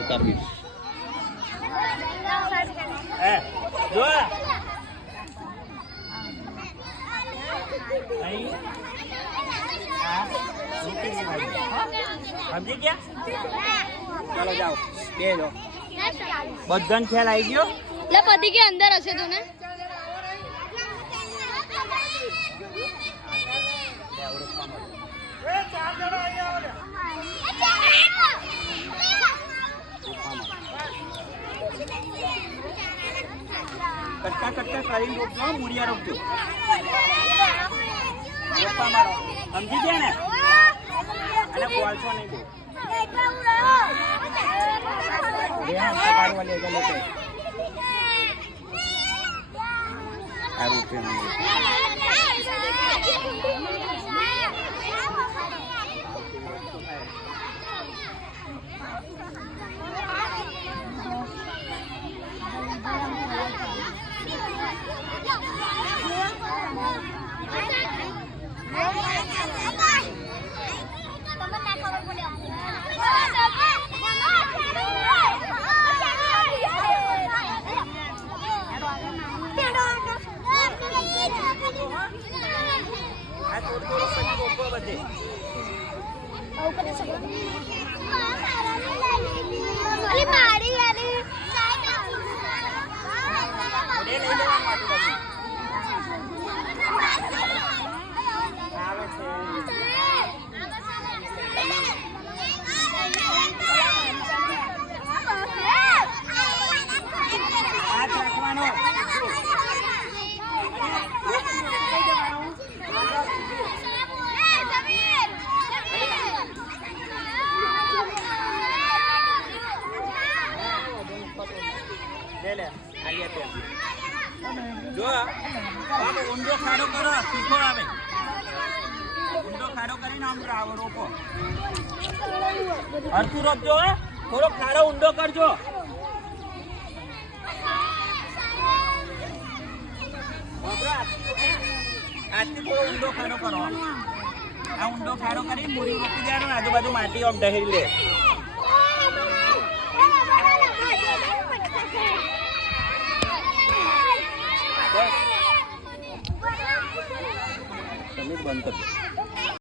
ઉતારવી જો સમજી ગયા? ચાલો જાઓ બે જો બધાને ખ્યાલ આવી ગયો. એટલે પતિ કે અંદર હશે તું ને કટકા કટકા કરીને રોકજો, મૂળિયા રોકજો. રોકવા મારો સમજી ગયા ને? અને બોલશો નહીં બહુ. જો ઊંડો ખાડો કરો, તીખો આવે. ઊંડો ખાડો કરીને આમ રોકો. હરતું રોકજો, થોડો ખાડો ઊંડો કરજો. આજથી થોડો ઊંડો ખાડો કરો. આ ઊંડો ખાડો કરી મૂડી રોકી દેવાનું. આજુબાજુ માટી ઓફ ડહેરી લે. બંધ કરી